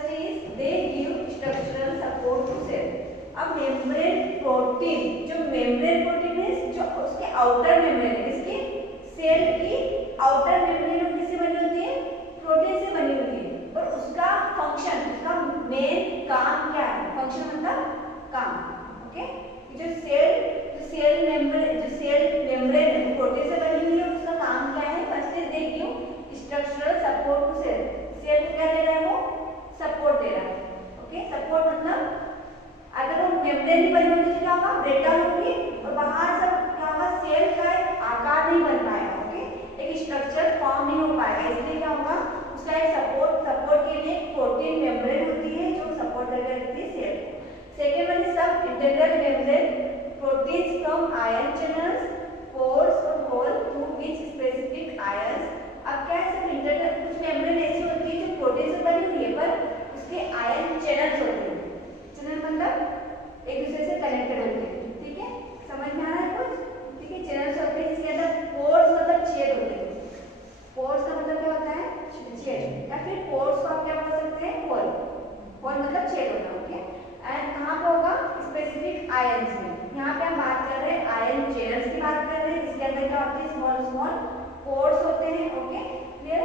First is they give structural support to cell. अब membrane protein, जो membrane protein है जो उसके आउटर मेम्ब्रेन है, इसकी सेल की आउटर मेम्ब्रेन किससे बनी होती है? प्रोटीन से बनी होती है। और उसका फंक्शन, उसका मेन काम क्या है? फंक्शन मतलब काम। ओके, जो सेल मेम्ब्रेन है प्रोटीन से बनी हुई है, उसका काम क्या है? First is they give structural support to cell. Cell को क्या दे रहा है? वो सपोर्ट दे रहा है। ओके, सपोर्ट मतलब अगर वो मेम्ब्रेन नहीं बनी होती तो क्या होगा? ब्रेक डाउन होगी और बाहर सब क्या होगा? सेल का आकार नहीं बन पाएगा। ओके, एक स्ट्रक्चर फॉर्म नहीं हो पाएगा। इसलिए क्या होगा? उसका एक सपोर्ट के लिए प्रोटीन मेम्ब्रेन होती है जो सपोर्ट करके रखती है सेल को। सेकेंड वन इज सब internal membrane proteins from ion channels, pores और hole through which specific ions. अब क्या है? सब इंटरनल कुछ मेम्ब्रेन ऐसी होती है जो प्रोटीन से बनी हुई है पर उसके आयन चैनल्स होते हैं। चैनल मतलब एक दूसरे से कनेक्टेड होते हैं। ठीक है, समझ में आ रहा है कुछ? ठीक है, चैनल्स होते हैं जिसके अंदर पोर्स मतलब छेद होते हैं। पोर्स का मतलब क्या होता है? छेद। या फिर पोर्स को आप क्या बोल सकते हैं? होल। होल मतलब छेद होना। ओके, एंड कहाँ पे होगा? स्पेसिफिक आयंस में। यहाँ पे हम बात कर रहे हैं आयन चैनल्स की बात कर रहे हैं जिसके अंदर क्या होते हैं? स्मॉल स्मॉल पोर्स होते हैं। Okay, clear?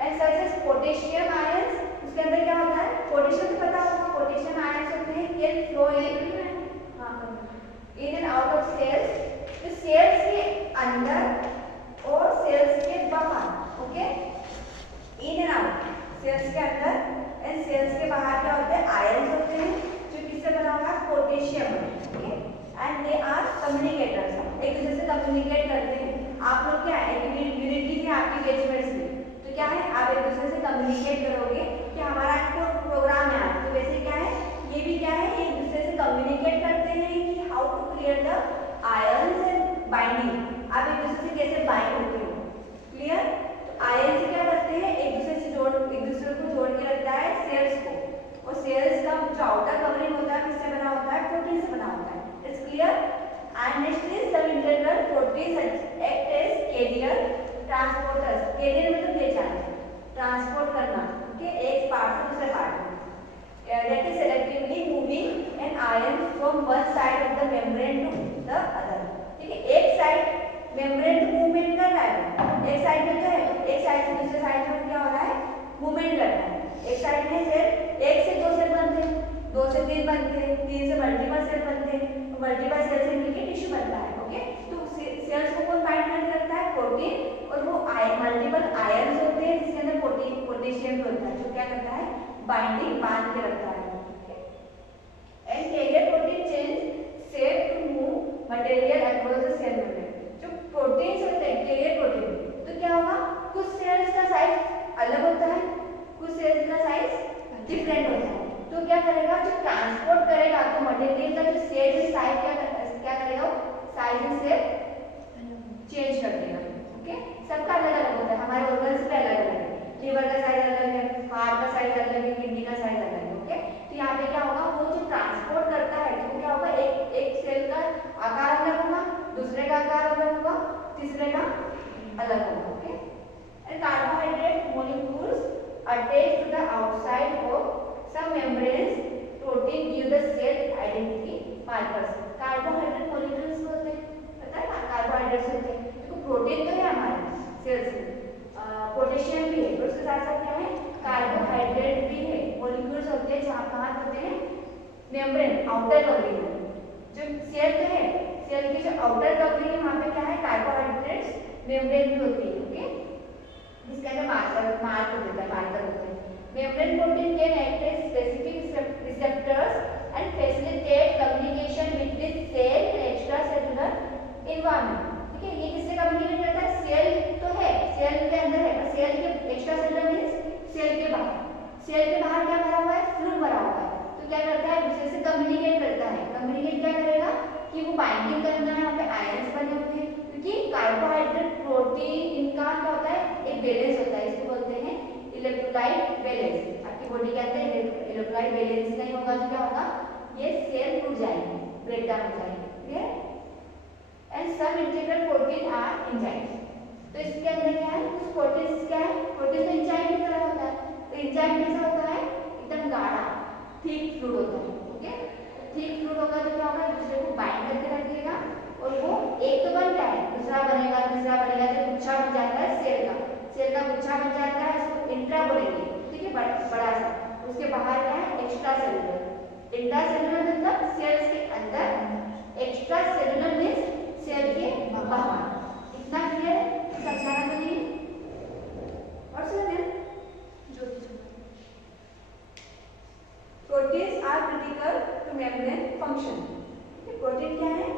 And such as potassium ions, उसके अंदर क्या होता है? पोटेशियम तो पता होगा, पोटेशियम आयंस होते हैं can flow in and out of cells. तो सेल्स के अंदर और सेल्स के बाहर। Okay, in and out, cells के अंदर एंड सेल्स के बाहर क्या होते हैं? आयंस होते हैं जो किससे बना होगा? Potassium. Okay, and they are communicators, एक दूसरे से कम्युनिकेट करते हैं। आप लोग क्या है? यूनिटी है आपकी बेचमेंट्स में, तो क्या है? आप एक दूसरे से कम्युनिकेट करोगे कि हमारा प्रोग्राम है आज। तो वैसे क्या है? ये भी क्या है? एक दूसरे से कम्युनिकेट करते हैं कि how to clear the ions and binding. आप एक दूसरे से कैसे बाइंड होते हो? क्लियर? तो आयन से क्या करते हैं? एक दूसरे को जोड़ के रखता है सेल्स को, और सेल्स का जो आउटर कवरिंग होता है किससे बना होता है? प्रोटीन से बना होता है। It's clear? And next is सब internal proteins act as carrier transporters. Carrier मतलब ले जाना, ट्रांसपोर्ट करना। ओके, एक पार्ट से दूसरे पार्ट में। That is selectively moving an ion from one side of the membrane to the other. ठीक है, एक साइड मेम्ब्रेन मूवमेंट कर रहा है, एक साइड में जो है एक साइड से दूसरे साइड में क्या हो रहा है? मूवमेंट कर रहा है। एक साइड में सेल, एक से दो सेल बनते हैं, दो से तीन बनते हैं, तीन से मल्टीपल सेल बनते हैं, मल्टीपल सेल से मिलकर टिश्यू बनता है। ओके, तो सेल्स को कौन बाइंड करता है? प्रोटीन। और वो मल्टीपल आयंस होते हैं जिसके अंदर पोटेशियम होता है जो क्या करता है? बाइंडिंग बांध के रखता है। And carrier protein change shape to move material across the cell membrane. जो प्रोटीन्स होते हैं कैरियर प्रोटीन, तो क्या होगा? कुछ सेल्स का साइज अलग होता है, कुछ सेल्स का साइज डिफरेंट होता है। तो क्या करेगा? जो ट्रांसपोर्ट करेगा तो मटेरियल का जो सेल है साइज क्या करेगा? साइज एंड शेप चेंज कर देगा। ओके, सबका अलग अलग होता है, हमारे ऑर्गन्स पे अलग अलग है। लीवर का साइज अलग है, हार्ट का साइज अलग है, किडनी का साइज अलग है। ओके, तो यहाँ पे क्या होगा? वो जो ट्रांसपोर्ट करता है तो क्या होगा? एक सेल का आकार अलग होगा, दूसरे का आकार अलग होगा, तीसरे का अलग होगा। Okay, and carbohydrate molecules attached to the outside of some membranes protein give the cell identity markers। Carbohydrate molecules होते हैं, पता है ना? कार्बोहाइड्रेट्स होते हैं। देखो प्रोटीन तो है हमारे सेल्स में, पोटेशियम भी है, और उसके साथ साथ क्या है? कार्बोहाइड्रेट भी है। मॉलिक्यूल्स होते हैं जहाँ कहाँ होते हैं? मेम्ब्रेन, आउटर कवरिंग में। जो सेल जो है, सेल की जो आउटर कवरिंग है वहाँ पे क्या है? कार्बोहाइड्रेट्स मेम्ब्रेन भी होती है। ओके, जिसके अंदर मार्कर होता है, मार्कर होते हैं। Membrane protein can act as specific receptors and facilitate communication between cell and extra cellular environment. ठीक है, ये किससे कम्युनिकेट करता है? सेल तो है, सेल के अंदर है, पर सेल के एक्स्ट्रा सेलुलर मींस सेल के बाहर। सेल के बाहर क्या भरा हुआ है? फ्लूइड भरा हुआ है। तो क्या करता है? दूसरे से कम्युनिकेट करता है। कम्युनिकेट क्या करेगा? कि वो बाइंडिंग करना है, वहाँ पे आयंस बने हुए हैं, क्योंकि कार्बोहाइड्रेट प्रोटीन इनका क्या होता है? एक बैलेंस होता है, इसको बोलते हैं इलेक्ट्रोलाइट बैलेंस। आपकी बॉडी के अंदर इलेक्ट्रोलाइट बैलेंस नहीं होगा तो क्या होगा? ये सेल टूट जाएगी, ब्रेक डाउन हो जाएगी। क्लियर? एंड सब इंटीग्रल प्रोटीन आर एंजाइम्स। तो इसके अंदर क्या है? कुछ प्रोटीन्स क्या है? प्रोटीन तो एंजाइम की तरह होता है। तो एंजाइम कैसा होता है? एकदम बन जाता है उसको इंट्रा बोलेंगे, ठीक है, बड़ा सा। उसके बाहर क्या है, एक्स्ट्रा सेलुलर। इंट्रा सेलुलर मतलब सेल्स के अंदर, एक्स्ट्रा सेलुलर मींस सेल के बाहर। इतना क्लियर है, समझाना तो नहीं और सुनिए, proteins are critical to membrane function. Protein क्या है,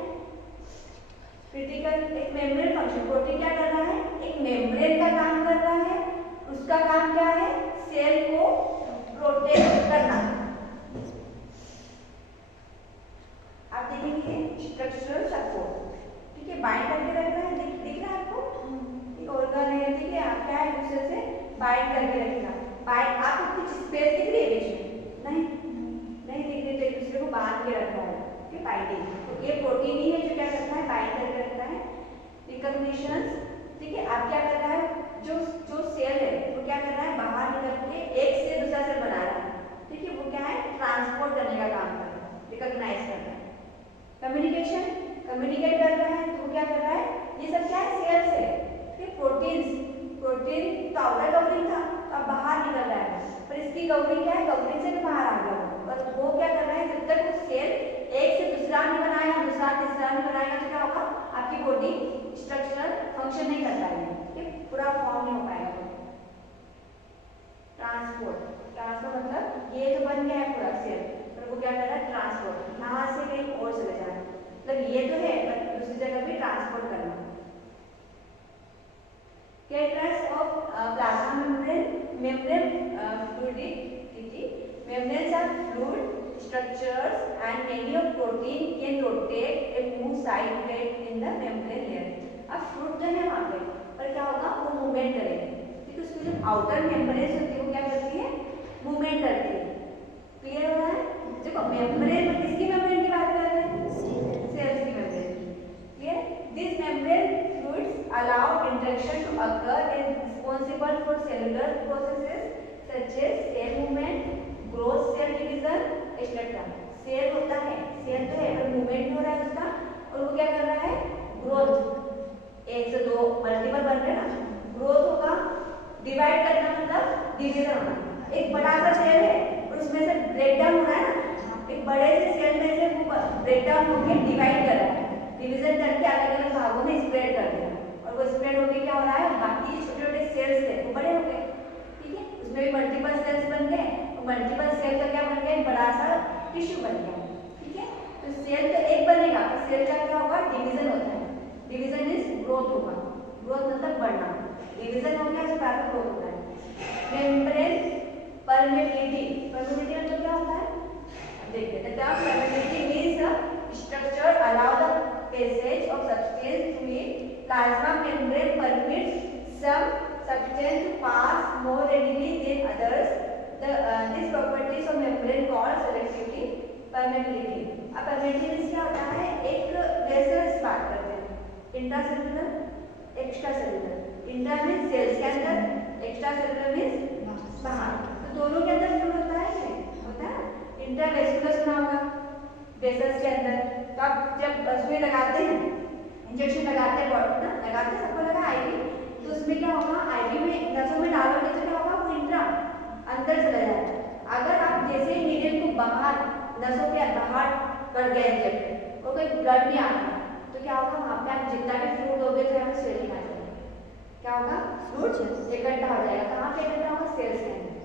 क्रिटिकल एक मेम्ब्रेन फंक्शन। प्रोटीन क्या कर रहा है, एक मेम्ब्रेन का काम कर रहा है। उसका काम क्या है, सेल को प्रोटेक्ट करना। आप देखेंगे स्ट्रक्चरल सपोर्ट, ठीक है, बाइंड करके रख रहा है, दिख रहा है आपको, एक ऑर्गन है, ठीक है, आप क्या है एक दूसरे से बाइंड करके रखेगा। बाइंड आपको कुछ स्पेस दिख रही है बीच में, नहीं दिख रही, तो एक दूसरे को बांध के रखा है, ठीक है, बाइंडिंग। तो ये प्रोटीन ही है जो क्या करता है, बाइंड करके रखता है। रिकॉग्निशन, ठीक है, आप क्या कर रहा है, जो सेल है वो क्या कर रहा है, बाहर निकल के एक से दूसरा सेल बना रहा है, ठीक है, वो क्या है, ट्रांसपोर्ट करने का काम कर रहा है, रिकॉग्नाइज कर रहा है। कम्युनिकेशन, कम्युनिकेट कर रहा है, तो वो क्या कर रहा है, ये सब क्या है, सेल्स है, ठीक है। प्रोटीन तो आउटर कवरिंग था, तो अब बाहर निकल रहा है, पर इसकी कवरिंग क्या है, कवरिंग से भी बाहर आ गया, और वो क्या कर रहा है, जब तक वो सेल एक से दूसरा नहीं बनाएगा, दूसरा तीसरा नहीं बनाएगा, तो क्या होगा, आपकी बॉडी स्ट्रक्चरल फंक्शन नहीं कर पाएगी, ठीक, पूरा फॉर्म नहीं हो पाएगा। ट्रांसपोर्ट मतलब ये जो बन गया है पूरा सेल, पर वो क्या कर रहा है, ट्रांसपोर्ट, यहाँ से कहीं और चले जाना, मतलब ये तो है पर दूसरी जगह भी ट्रांसपोर्ट करना। Characteristics of plasma membrane fluidity. Membranes are fluid structures and many of protein can rotate and move sideways in the membrane layer. अब फ्लूइड जो है वहाँ पे, पर क्या होगा, वो मूवमेंट करेगी, ठीक है। उसकी जो आउटर मेम्ब्रेन होती है वो क्या करती है, मूवमेंट करती है। क्लियर हो रहा है, देखो मेम्ब्रेन में किसकी मेम्ब्रेन की बात कर रहे हैं, सेल्स की membrane. Clear, this membrane fluids allow interaction to occur and responsible for cellular processes such as cell movement, growth, cell division, etc. Cell होता है, सेल तो है पर मूवमेंट हो रहा है उसका, और वो क्या कर रहा है, ग्रोथ, एक से दो मल्टीपल बन रहे ना, ग्रोथ होगा, डिवाइड करना मतलब डिवीजन होना। एक बड़ा सा सेल है और उसमें से ब्रेक डाउन हो रहा है ना, एक बड़े से सेल में से वो ब्रेक डाउन होकर डिवाइड कर रहा है, डिवीजन करके अलग अलग भागों में स्प्रेड कर दिया, और वो स्प्रेड होके क्या हो रहा है, बाकी छोटे छोटे सेल्स थे वो बड़े हो गए, ठीक है, उसमें भी मल्टीपल सेल्स बन गए, और मल्टीपल सेल का क्या बन गया, बड़ा सा टिश्यू बन गया, ठीक है। तो सेल तो एक बनेगा, पर सेल का क्या होगा, डिवीजन होता है, डिवीजन इज ग्रोथ होगा, ग्रोथ मतलब बढ़ना, डिवीजन हो गया उसके बाद ग्रोथ होता है। मेम्ब्रेन परमेबिलिटी, परमेबिलिटी मतलब क्या होता है, देखिए the term permeability means structure allow the passage of substance through it. Plasma membrane permits some substance to pass more readily than others. This properties of membrane called selectivity permeability. अब permeability क्या होता है, एक vessel से बात करते हैं, intracellular, extracellular. Intra means cells के अंदर, एक्स्ट्रासेलुलर मींस बाहर, तो दोनों के अंदर फ्लूइड होता है, होता है। इंट्रावेस्कुलर सुना होगा, वेसल्स के अंदर, तो आप जब सुई लगाते हैं, इंजेक्शन लगाते हैं, बॉडी ना लगाते हैं, सबको लगा आईवी, तो उसमें क्या होगा, आईवी में नसों में डालोगे तो क्या होगा, वो इंट्रा अंदर चला जाएगा। अगर आप जैसे ही नीडल को बाहर नसों के बाहर कर गए इंजेक्ट, और कोई ब्लड नहीं आ रहा, तो क्या होगा, वहाँ पे आप जितना भी फ्लूइड हो गए तो यहाँ पे स्वेलिंग आ जाएगी, क्या होगा, फ्लूइड इकट्ठा हो जाएगा, कहाँ पे इकट्ठा होगा, सेल्स के अंदर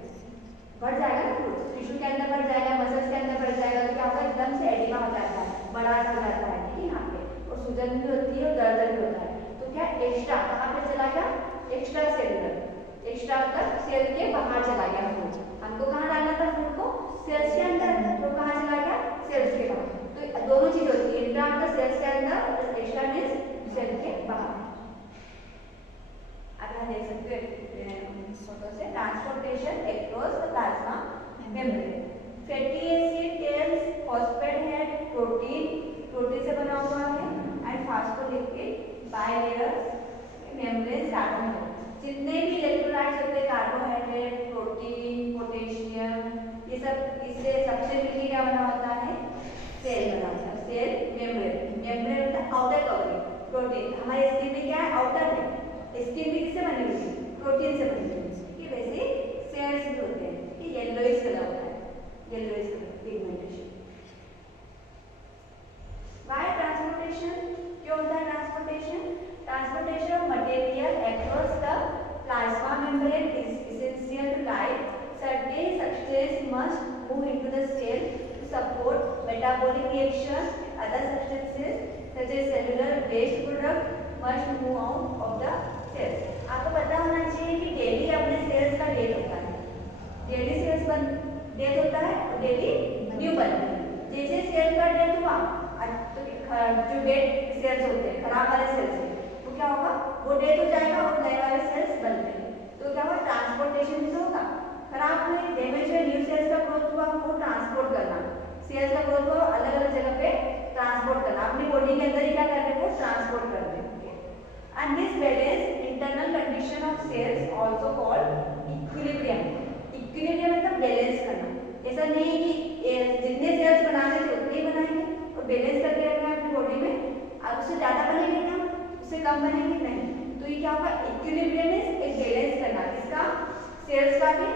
बढ़ जाएगा ना, फ्लूइड टिश्यू के अंदर बढ़ जाएगा, मसल्स के अंदर बढ़ जाएगा, तो क्या होगा, एकदम से एडिमा हो जाता है, बड़ा सा हो जाता है, ठीक है, यहाँ पे, और सूजन भी होती है और दर्द भी होता है। तो क्या एक्स्ट्रा कहाँ पे चला गया, एक्स्ट्रा सेलुलर, एक्स्ट्रा मतलब सेल के बाहर चला गया फ्लूइड, हमको कहाँ डालना था फ्लूइड को, सेल्स के अंदर, तो कहाँ चला गया, सेल्स के बाहर। तो दोनों चीज होती है, इंट्रा मतलब सेल्स के अंदर, और एक्स्ट्रा मींस सेल के बाहर। आप यहाँ देख सकते हैं फोटो से, transportation across the plasma membrane. Fatty acid tails phosphate head protein से बना हुआ है, and phospholipid bilayers membrane carbon. जितने भी इलेक्ट्रोलाइट्स होते हैं, कार्बोहाइड्रेट, प्रोटीन, पोटेशियम, ये सब इससे सबसे मिलकर क्या बना होता है, सेल बना होता है, सेल मेम्ब्रेन। मेम्ब्रेन होता है आउटर कवरिंग, प्रोटीन हमारे स्किन में क्या है, आउटर है, स्किन भी किससे बनी हुई है, प्रोटीन से बनी हुई है, product must move out of the cells. आपको पता होना चाहिए कि डेली अपने सेल्स का डेट होता है, डेली सेल्स बन डेट होता है और डेली न्यू बनती है। जैसे सेल का डेट हुआ तो जो डेट सेल्स होते हैं खराब वाले सेल्स तो क्या होगा, वो डेट हो जाएगा और नए वाले सेल्स बनते हैं। तो क्या होगा, ट्रांसपोर्टेशन भी होगा। खराब हुए डैमेज हुए न्यू सेल्स का ग्रोथ हुआ, वो ट्रांसपोर्ट करना, सेल्स का ग्रोथ हुआ अलग अलग जगह पे ट्रांसपोर्ट करना, अपनी बॉडी के अंदर ही क्या कर रहे हैं, वो ट्रांसपोर्ट कर रहे हैं। And this balance internal condition of cells also called equilibrium। equilibrium मतलब बैलेंस करना। ऐसा नहीं कि जितने सेल्स बनाने थे उतने ही बनाएंगे और बैलेंस करके रखना है अपनी बॉडी में, अब उससे ज्यादा बनेंगे क्या, उससे कम बनेंगे नहीं। तो ये क्या होगा, इक्विलिब्रियम मींस एक बैलेंस करना, किसका, सेल्स का भी,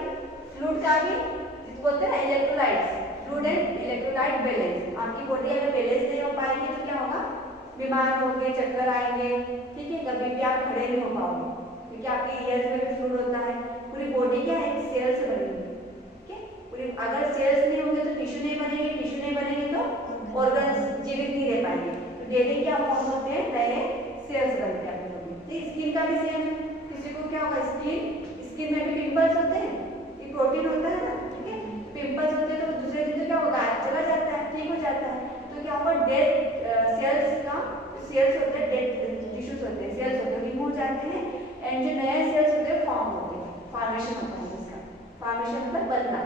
फ्लूइड का भी, जिसको बोलते हैं electrolytes, fluid and electrolyte balance. आपकी बॉडी अगर बैलेंस नहीं हो पाएगी तो क्या होगा, बीमार होंगे, चक्कर आएंगे, ठीक है, कभी भी आप खड़े नहीं हो पाओगे क्योंकि आपके ईयर्स में भी फ्लूइड होता है। पूरी बॉडी क्या है, सेल्स बनेगी, ठीक है, पूरी अगर सेल्स नहीं होंगे तो टिश्यू नहीं बनेंगे, टिश्यू नहीं बनेंगे तो ऑर्गन्स जीवित नहीं रह पाएंगे। तो डेली क्या फॉर्म होते हैं, नए सेल्स बनते हैं अपनी बॉडी। स्किन का भी सेम है, किसी को क्या होगा, स्किन में भी पिंपल्स होते हैं, ये प्रोटीन होता है ना, ठीक है, पिंपल्स होते हैं तो दूसरे दिन तो क्या होगा, चला जाता है, ठीक हो जाता है। तो क्या होगा, डेड सेल्स का, सेल्स होते हैं, डेड टिश्यूज होते हैं, सेल्स होते हैं, रिमूव जाते हैं एंड जो नए सेल्स होते हैं फॉर्म होते हैं, फॉर्मेशन होता है जिसका, फॉर्मेशन मतलब बनना।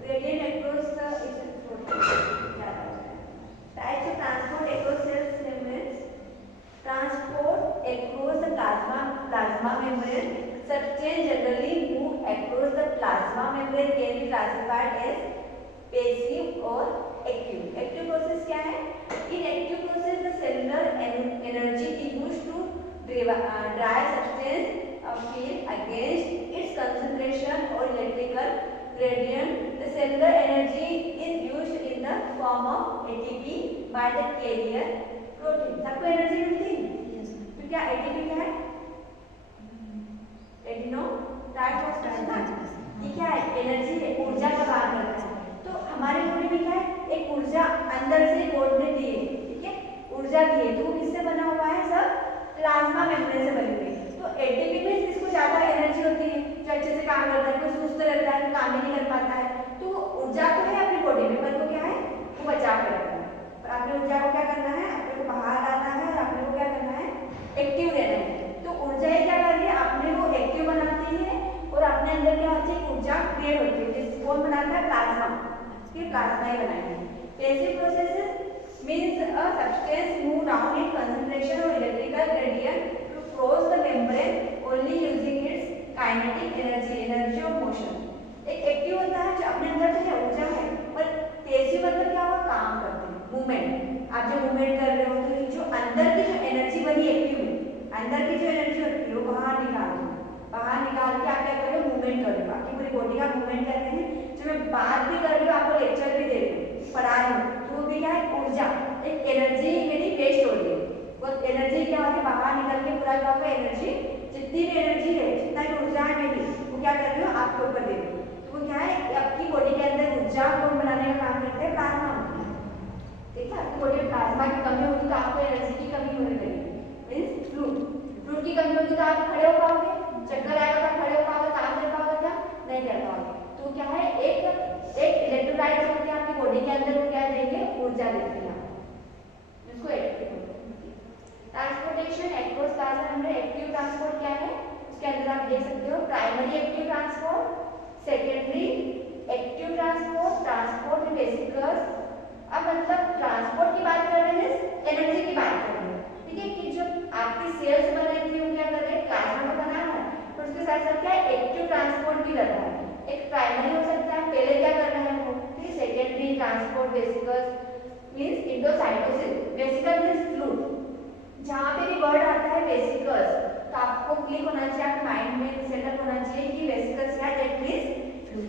Gradient across the types of transport across cells membranes, transport across the plasma membrane, substance generally move across the plasma membrane can be classified as passive और एक्टिव। एक्टिव प्रोसेस क्या है, in active process the cellular energy is used to drive substance field against its concentration और electrical gradient. The cellular energy is used in the form of ATP by the carrier protein. सबको energy मिलती है, तो क्या ATP क्या है, adeno triphosphate, ये क्या है, एनर्जी है, ऊर्जा का बाहर करता है। तो हमारे बॉडी में क्या है, एक ऊर्जा अंदर से गॉड ने दी है, ठीक है, ऊर्जा दी है, तो वो किससे बना हुआ है, सब प्लाज्मा मेम्ब्रेन से बनी हुई है। तो एटीपी में जिसको ज्यादा एनर्जी होती है, जो अच्छे से काम करता है, कोई सुस्त रहता है, काम ही नहीं कर पाता है, तो ऊर्जा तो है अपनी बॉडी में, पर वो क्या है, वो बचा के रखना है। और अपनी ऊर्जा को क्या करना है, अपने को बाहर लाना है और अपने को क्या करना है, एक्टिव रहना है। तो ऊर्जा क्या कर रही है, अपने को एक्टिव बनाती है और अपने अंदर क्या होती है, ऊर्जा क्रिएट होती है, जिस कौन बनाता है, प्लाज्मा, इसकी प्लाज्मा ही बनाएंगे। Passive process means a substance move down in concentration और electrical gradient to cross the membrane only using its kinetic energy of motion. एक एक्टिव होता है जो अपने अंदर जो है ऊर्जा है, पर पैसिव मतलब क्या होगा, काम करते हैं, मूवमेंट, आप जो मूवमेंट कर रहे हो तो जो अंदर की जो एनर्जी बनी एक्टिव है, अंदर की जो एनर्जी होती है वो बाहर निकाल के आप क्या कर रहे हो, मूवमेंट कर रहे हो, आपकी पूरी बॉडी का मूवमेंट कर रहे हैं। जो मैं बात भी कर रही हूँ, आपको लेक्चर भी दे रही हूँ, पढ़ा रही हूँ, तो वो भी क्या है, ऊर्जा, एक एनर्जी मेरी वेस्ट हो रही है, वो एनर्जी क्या होती है, बाहर निकल के पूरा क्या होगा, एनर्जी, जितनी भी एनर्जी है, जितना भी ऊर्जा है मेरी, वो क्या कर रही हूँ, आपके ऊपर दे रही हूँ। तो वो क्या है, आपकी बॉडी के अंदर ऊर्जा को बनाने का काम करते हैं प्लाज्मा, ठीक है, आपकी बॉडी में प्लाज्मा की कमी होगी तो आपको एनर्जी की कमी होने लगेगी, मींस फ्लूइड की कमी होगी तो आप खड़े हो पाओगे, चक्कर आएगा तो खड़े हो पाओगे, काम कर पाओगे क्या, नहीं कर पाओगे। तो क्या है, एक इलेक्ट्रोलाइट्स होते हैं आपकी बॉडी के अंदर, वो क्या देंगे, ऊर्जा देते हैं, इसको एक्टिव बोलते हैं। Transportation across plasma membrane, active transport क्या है, उसके अंदर आप देख सकते हो, primary active transport, secondary active transport, transport with vesicles. अब मतलब ट्रांसपोर्ट की बात कर रहे हैं, एनर्जी की बात कर रहे हैं, ठीक है, कि जो आपकी सेल्स बन रही थी वो क्या कर रहे हैं, प्लाज्मा में बना है, तो उसके साथ साथ क्या है, एक्टिव ट्रांसपोर्ट भी कर रहा है। एक प्राइमरी हो सकता है, पहले क्या कर रहा है वो, ठीक, secondary transport vesicles means endocytosis, vesicle means fluid, जहाँ पे भी वर्ड आता है वेसिकल्स तो आपको क्लिक होना चाहिए, आपके माइंड में सेटअप होना चाहिए कि वेसिकल्स क्या, दैट मींस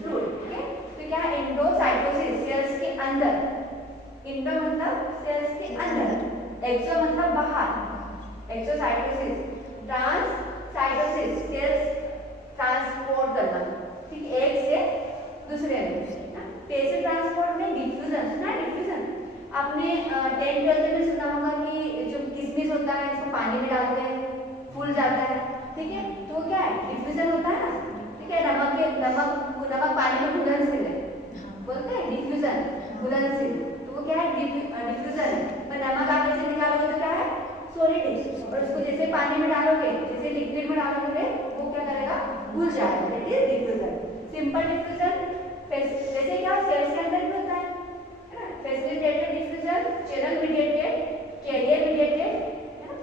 फ्लूइड, ठीक है। तो क्या है, इंडोसाइटोसिस, सेल्स के अंदर, इंडो मतलब सेल्स के अंदर, एक्सो मतलब बाहर, एक्सोसाइटोसिस, ट्रांससाइटोसिस, सेल्स ट्रांसपोर्ट करना, ठीक, एक से दूसरे में। पैसिव ट्रांसपोर्ट में डिफ्यूजन, सुना डिफ्यूजन आपने 10th 12th में सुना होगा, नमक पानी में घुलनशील है, बोलते हैं डिफ्यूजन, घुलनशील, तो वो क्या है डिफ्यूजन है। पर नमक आप जैसे निकालोगे तो क्या है सॉलिड है, और उसको जैसे पानी में डालोगे, जैसे लिक्विड में डालोगे वो क्या करेगा घुल जाएगा, that is diffusion. Simple diffusion जैसे क्या सेल्स के अंदर भी होता है ना, facilitated diffusion, channel mediated, carrier mediated, है ना।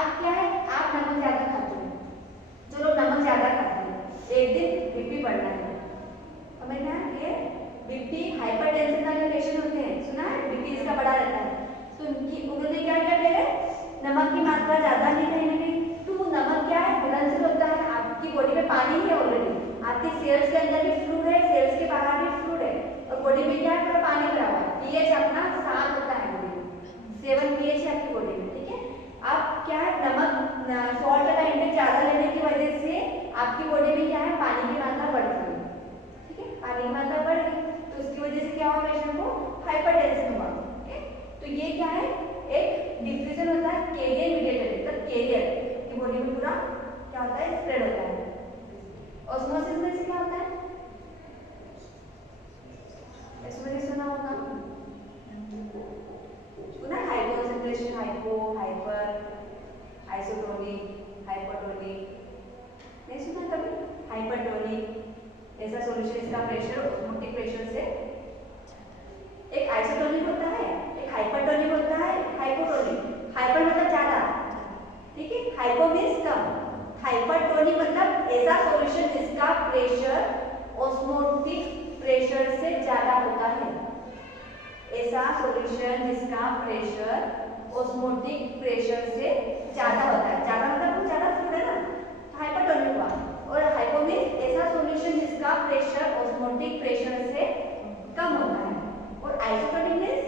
आप क्या है आप नमक ज्यादा खाते हो, जो लोग नमक ज्यादा खाते हैं एक दिन बीपी बढ़ना है, समझ में आया? ये बीपी हाइपरटेंशन का जो पेशेंट होते हैं, सुना है बीपी इसका बढ़ा रहता है, तो उन्होंने क्या किया पहले नमक की मात्रा ज्यादा नहीं कहीं ना कहीं, तो नमक क्या है घुलनशील होता है, आपकी बॉडी में पानी है ऑलरेडी, आपकी सेल्स के अंदर भी फ्लूइड है, सेल्स के बाहर भी फ्लूइड है, और बॉडी में क्या है पूरा पानी भरा हुआ है, पीएच अपना 7 होता है बॉडी में, 7 पीएच है आपकी बॉडी में, ठीक है। आप क्या है नमक सॉल्ट का इंटेक ज्यादा लेने की वजह से आपकी बॉडी में क्या है पानी की मात्रा बढ़ गई, ठीक है, पानी की मात्रा बढ़ गई, तो उसकी वजह से क्या हुआ पेशेंट को हाइपरटेंशन हुआ, ओके। तो ये क्या है एक डिफ्यूजन होता है, कैरियर मीडिएटेड, तो कैरियर की बॉडी में पूरा क्या होता है स्प्रेड होता है। ऑस्मोसिस में से क्या होता है, ऑस्मोसिस सुना होगा, सुना है high concentration, hypo, hyper, isotonic, hypotonic, नहीं सुना कभी? हाइपरटोनिक ऐसा सॉल्यूशन, इसका प्रेशर ऑस्मोटिक प्रेशर से एक आइसोटोनिक होता है, एक हाइपरटोनिक होता है, हाइपोटोनिक। हाइपर मतलब ज्यादा, ठीक है, हाइपो मींस कम, हाइपरटोनिक मतलब ऐसा सॉल्यूशन जिसका प्रेशर ऑस्मोटिक प्रेशर से ज्यादा होता है, ऐसा सॉल्यूशन जिसका प्रेशर ऑस्मोटिक प्रेशर से ज्यादा होता है, ज्यादा मतलब बहुत ज्यादा फ्लूइड है ना, हाइपरटोनिक हुआ। और हाइपो मींस ऐसा सॉल्यूशन जिसका प्रेशर ऑस्मोटिक प्रेशर से कम होता है, और आइसोटोनिक मींस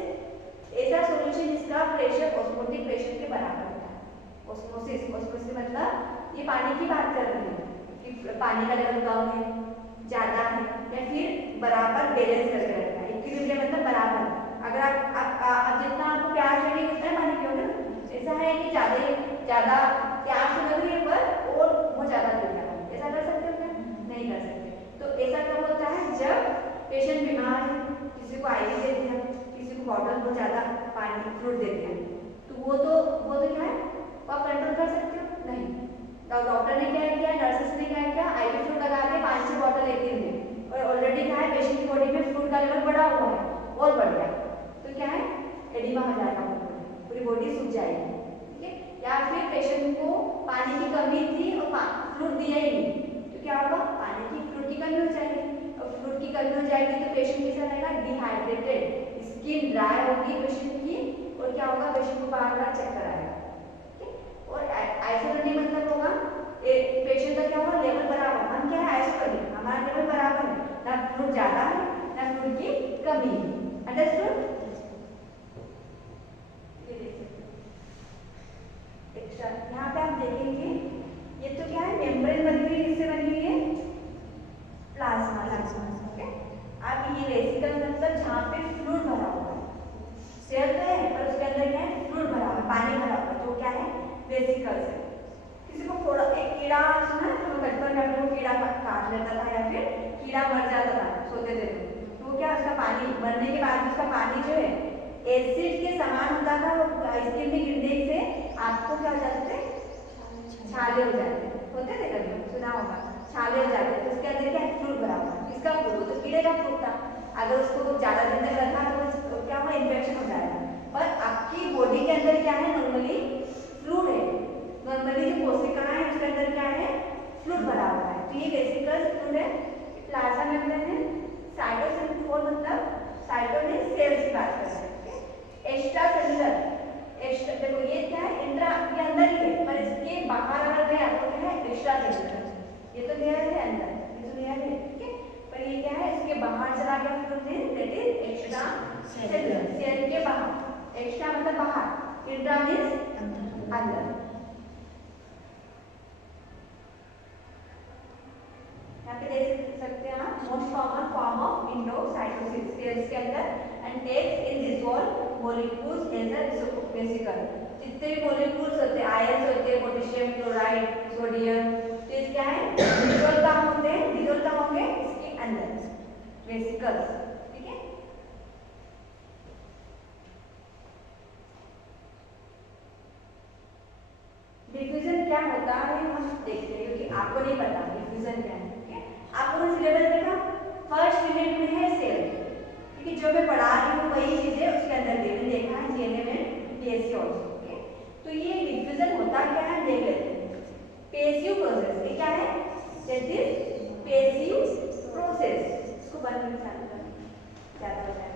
ऐसा सॉल्यूशन जिसका प्रेशर ऑस्मोटिक प्रेशर के बराबर होता है। ऑस्मोसिस, ऑस्मोसिस मतलब ये पानी की बात कर रही है कि पानी का लेवल कम है, ज्यादा है, या फिर बराबर बैलेंस करके रखना है, इक्विलिब्रियम मतलब बराबर। अगर आप जितना आपको प्यास लगेगी उतना ही पानी पियोगे ना, ऐसा है कि ज्यादा प्यास लग रही है पर और बहुत ज्यादा पी रहा है, ऐसा कर सकते हो क्या? नहीं कर सकते। तो ऐसा कब होता है जब पेशेंट बीमार है, किसी को आईवी दे दिया, किसी को बॉटल बहुत ज्यादा पानी फ्लूइड दे दिया, तो वो तो क्या है वो आप कंट्रोल कर सकते हो? नहीं। तो डॉक्टर ने क्या किया, नर्सेस ने क्या किया, आईवी फ्लूइड लगा के 5-6 बॉटल एक दिन में, और ऑलरेडी क्या है पेशेंट की बॉडी में फ्लूइड का लेवल बढ़ा हुआ है और बढ़ गया, तो क्या है एडिमा हो जाएगा, पूरी बॉडी सूख जाएगी, ठीक है। या फिर पेशेंट को पानी की कमी थी और फ्लूइड दिया ही नहीं, तो क्या होगा पानी की फ्लूइड की कमी हो जाएगी, और फ्लूइड की कमी हो जाएगी तो पेशेंट कैसा रहेगा डिहाइड्रेटेड, स्किन ड्राई होगी पेशेंट की, और क्या होगा पेशेंट को बार-बार चक्कर आएगा, ठीक। और आइसोटोनिक मतलब होगा पेशेंट का क्या होगा लेवल बराबर, हम क्या है आइसोटोनिक, हमारा लेवल बराबर है, ना फ्लूइड ज्यादा है ना फ्लूइड की कमी है, अंडरस्टूड? यहाँ पे आप देखेंगे ये तो क्या है मेम्ब्रेन बनी हुई, किससे बनी हुई है? Plasma, okay. आप ये वेसिकल मतलब जहाँ पे फ्लूइड भरा हुआ है, सेल तो है पर उसके अंदर क्या है फ्लूइड भरा हुआ है, पानी भरा हुआ है, तो क्या है वेसिकल्स है। किसी को थोड़ा एक कीड़ा सुना है, तो बचपन में अपने को कीड़ा काट लेता था या फिर कीड़ा मर जाता था सोते थे, तो वो क्या उसका पानी मरने के बाद उसका पानी जो है एसिड के समान होता था, वो स्किन में गिरने से आपको क्या हो जाते थे छाले हो जाते होते थे, कभी सुना होगा छाले हो जाते, तो उसके अंदर क्या फ्लूइड भरा हुआ, किसका फ्लूइड? तो कीड़े का फ्लूइड था, अगर उसको ज्यादा दिन तक रखा तो क्या हुआ इन्फेक्शन हो जाएगा। पर आपकी बॉडी के अंदर क्या है नॉर्मली फ्लूइड है, नॉर्मली जो कोशिकाएं हैं उसके अंदर क्या है फ्लूइड भरा हुआ है, तो ये वेसिकल फ्लूइड है। प्लाज्मा मेम्ब्रेन है, साइटोसिन मतलब साइटो मींस सेल्स की बात कर रहे हैं, एक्स्ट्रा सेलुलर, एक्स्ट्रा देखो ये क्या है इंट्रा के अंदर ही है, पर इसके बाहर अगर गया तो क्या है एक्स्ट्रा सेलुलर, ये तो लेयर है अंदर, ये तो लेयर है, ठीक है, पर ये क्या है इसके बाहर चला गया fluid, that is extra cellular, cell के बाहर, एक्स्ट्रा मतलब बाहर, इंट्रा मींस अंदर। यहाँ पे देख सकते हैं आप most common form of endocytosis cells के अंदर, and takes in dissolve molecules as a vesicle, जितने भी मॉलिक्यूल्स होते हैं आयंस होते हैं पोटेशियम क्लोराइड सोडियम, तो ये क्या है डिसॉल्व कहाँ होते हैं, डिसॉल्व कहाँ होंगे इसकी वेसिकल्स, ठीक है। डिफ्यूजन क्या होता है हम देखते हैं, क्योंकि आपको नहीं पता डिफ्यूजन क्या है, ठीक है। आपको सिलेबस देखा, फर्स्ट यूनिट में है सेल, ठीक है, जो मैं पढ़ा रही हूँ वही चीजें उसके अंदर देखा है, जीएनए में पीएससी ऑल्सो, ठीक है। तो ये डिफ्यूजन होता क्या है देख लेते हैं। पैसिव प्रोसेस, ये क्या है, दैट इज पैसिव प्रोसेस। इसको बंद करके चालू कर, ज्यादा बताया